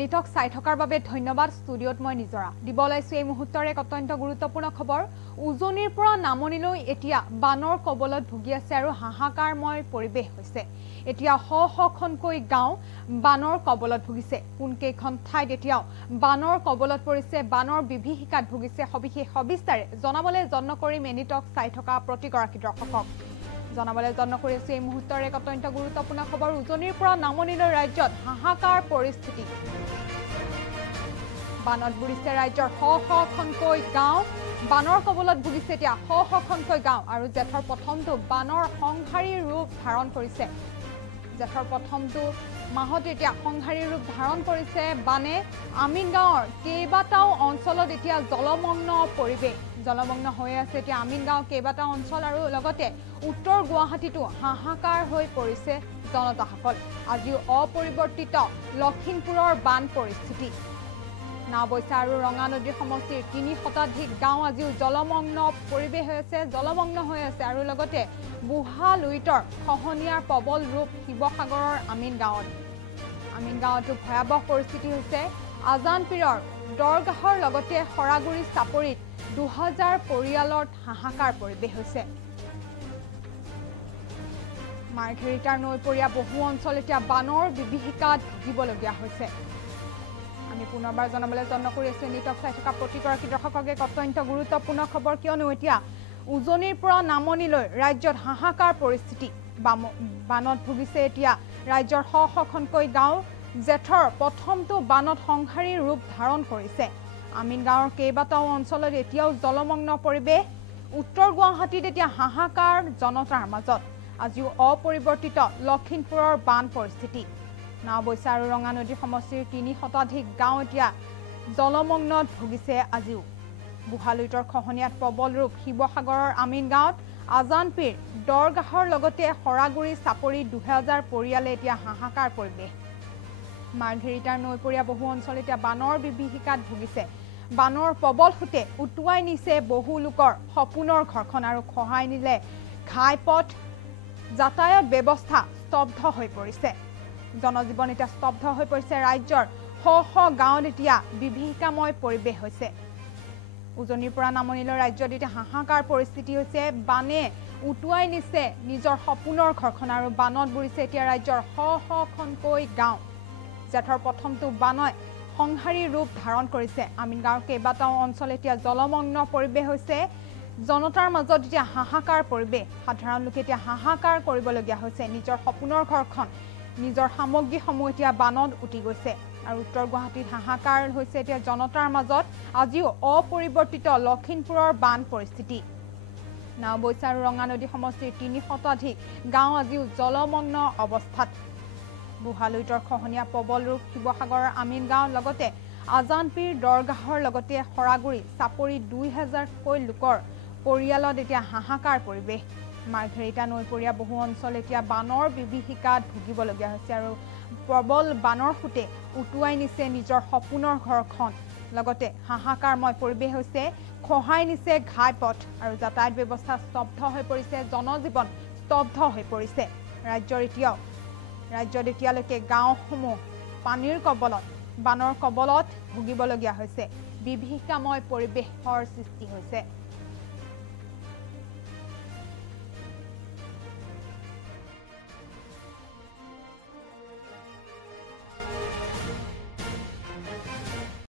নিটক চাই থকাৰ বাবে ধন্যবাদ। ষ্টুডিঅ'ত মই নিজৰা দিব লাইছো এই মুহূৰ্তৰ এক অত্যন্ত গুৰুত্বপূৰ্ণ খবৰ। উজনিৰ পৰা নামনিলৈ এতিয়া বানৰ কবলত ভুগি আছে আৰু হাহাকাৰময় পৰিৱেশ হৈছে। এতিয়া শখনকৈ গাঁও বানৰ কবলত ভুগিছে। কোনকেইখন ঠাইত এতিয়াও বানৰ কবলত পৰিছে, বানৰ বিভীষিকাত ভুগিছে, সবিশেষ সবিস্তাৰে জনাবলৈ যত্ন কৰিম নিটক চাই থকা প্ৰতিগৰাকী দৰ্শকক। জনাবলৈ যত্ন কৰি আছো এই মুহূৰ্তৰ এক অত্যন্ত গুৰুত্বপূৰ্ণ খবৰ। উজনিৰ পৰা নামনিলৈ ৰাজ্যত হাহাকাৰ পৰিস্থিতি। বানত বুৰিছে ৰাজ্যৰ শখনকৈ গাঁও, বানৰ কবলত ভুগিছে এতিয়া শখনকৈ গাঁও আৰু জেঠৰ প্ৰথমটো বানৰ সংহাৰী ৰূপ ধাৰণ কৰিছে। জেঠৰ প্ৰথমটো মাহত এতিয়া সংহাৰী ৰূপ ধাৰণ কৰিছে বানে। আমিন গাঁৱৰ কেইবাটাও অঞ্চলত এতিয়া জলমগ্ন পৰিৱেশ, জলমগ্ন হৈ আছে এতিয়া আমিন গাঁও কেইবাটাও অঞ্চল আৰু লগতে উত্তৰ গুৱাহাটীতো হাহাকাৰ হৈ পৰিছে জনতাসকল। আজিও অপৰিৱৰ্তিত লখিমপুৰৰ বান পৰিস্থিতি। নাওবৈচা আৰু ৰঙা নদীৰ সমষ্টিৰ ৩ শতাধিক গাঁও আজিও জলমগ্ন পৰিৱেশ হৈ আছে, জলমগ্ন হৈ আছে আৰু লগতে বুঢ়া লুইতৰ খহনীয়াৰ প্ৰবল ৰূপ শিৱসাগৰৰ আমিন গাঁৱত। আমিন গাঁৱতো ভয়াৱহ পৰিস্থিতি হৈছে। আজানপীৰৰ দৰগাহৰ লগতে সৰাগুৰি চাপৰিত ২০০০ পৰিয়ালত হাহাকাৰ পৰিৱেশ হৈছে। মাৰ্ঘেৰিটাৰ নৈপৰীয়া বহু অঞ্চল এতিয়া বানৰ বিভীষিকাত ভুগিবলগীয়া হৈছে। আমি পুনৰবাৰ জনাবলৈ যত্ন কৰি আছো নিটক চাই থকা প্ৰতিগৰাকী দৰ্শকক এক অত্যন্ত গুৰুত্বপূৰ্ণ খবৰ, কিয়নো এতিয়া উজনিৰ পৰা নামনিলৈ ৰাজ্যত হাহাকাৰ পৰিস্থিতি। বানত ভুগিছে এতিয়া ৰাজ্যৰ শখনকৈ গাঁও। জেঠৰ প্ৰথমটো বানত সংহাৰী ৰূপ ধাৰণ কৰিছে। আমিন গাঁৱৰ কেইবাটাও অঞ্চলত এতিয়াও জলমগ্ন পৰিৱেশ। উত্তৰ গুৱাহাটীত এতিয়া হাহাকাৰ জনতাৰ মাজত। আজিও অপৰিৱৰ্তিত লখিমপুৰৰ বান পৰিস্থিতি। নাওবৈচা আৰু ৰঙা নদী সমষ্টিৰ ৩ শতাধিক গাঁও এতিয়া জলমগ্নত ভুগিছে আজিও। বুঢ়ালুইতৰ খহনীয়াত প্ৰবল ৰূপ শিৱসাগৰৰ আমিন গাঁৱত। আজানপীৰ দৰগাহৰ লগতে সৰাগুৰি চাপৰি ২০০০ পৰিয়ালে এতিয়া হাহাকাৰ পৰিৱেশ। মাৰ্ঘেৰিটাৰ নৈপৰীয়া বহু অঞ্চল এতিয়া বানৰ বিভীষিকাত ভুগিছে। বানৰ প্ৰবল সোঁতে উটুৱাই নিছে বহু লোকৰ সপোনৰ ঘৰখন আৰু খহাই নিলে ঘাইপথ। যাতায়াত ব্যৱস্থা স্তব্ধ হৈ পৰিছে। জনজীৱন এতিয়া স্তব্ধ হৈ পৰিছে। ৰাজ্যৰ গাঁৱত এতিয়া বিভীষিকাময় পৰিৱেশ হৈছে। উজনিৰ পৰা নামনিলৈ ৰাজ্যত এতিয়া হাহাকাৰ পৰিস্থিতি হৈছে। বানে উটুৱাই নিছে নিজৰ সপোনৰ ঘৰখন আৰু বানত বুৰিছে এতিয়া ৰাজ্যৰ শখনকৈ গাঁও। জেঠৰ প্ৰথমটো বানে সংহাৰী ৰূপ ধাৰণ কৰিছে। আমিন গাঁৱৰ কেইবাটাও অঞ্চল এতিয়া জলমগ্ন পৰিৱেশ হৈছে। জনতাৰ মাজত এতিয়া হাহাকাৰ পৰিৱেশ। সাধাৰণ লোকে এতিয়া হাহাকাৰ কৰিবলগীয়া হৈছে। নিজৰ সপোনৰ ঘৰখন, নিজৰ সামগ্ৰীসমূহ এতিয়া বানত উটি গৈছে আৰু উত্তৰ গুৱাহাটীত হাহাকাৰ হৈছে এতিয়া জনতাৰ মাজত। আজিও অপৰিৱৰ্তিত লখিমপুৰৰ বান পৰিস্থিতি। নাওবৈচা আৰু ৰঙা নদী সমষ্টিৰ ৩ শতাধিক গাঁও আজিও জলমগ্ন অৱস্থাত। বুঢ়ালুইতৰ খহনীয়া প্ৰবল ৰূপ শিৱসাগৰৰ আমিন গাঁও লগতে আজানপীৰ দৰগাহৰ লগতে সৰাগুৰি চাপৰি ২০০০কৈ লোকৰ পৰিয়ালত এতিয়া হাহাকাৰ পৰিৱেশ। মাৰ্ঘেৰিটা নৈপৰীয়া বহু অঞ্চল এতিয়া বানৰ বিভীষিকাত ভুগিবলগীয়া হৈছে আৰু প্ৰবল বানৰ সোঁতে উটুৱাই নিছে নিজৰ সপোনৰ ঘৰখন। লগতে হাহাকাৰময় পৰিৱেশ হৈছে। খহাই নিছে ঘাইপথ আৰু যাতায়াত ব্যৱস্থা স্তব্ধ হৈ পৰিছে। জনজীৱন স্তব্ধ হৈ পৰিছে। ৰাজ্যত এতিয়ালৈকে গাঁওসমূহ পানীৰ কবলত, বানৰ কবলত ভুগিবলগীয়া হৈছে। বিভীষিকাময় পৰিৱেশৰ সৃষ্টি হৈছে।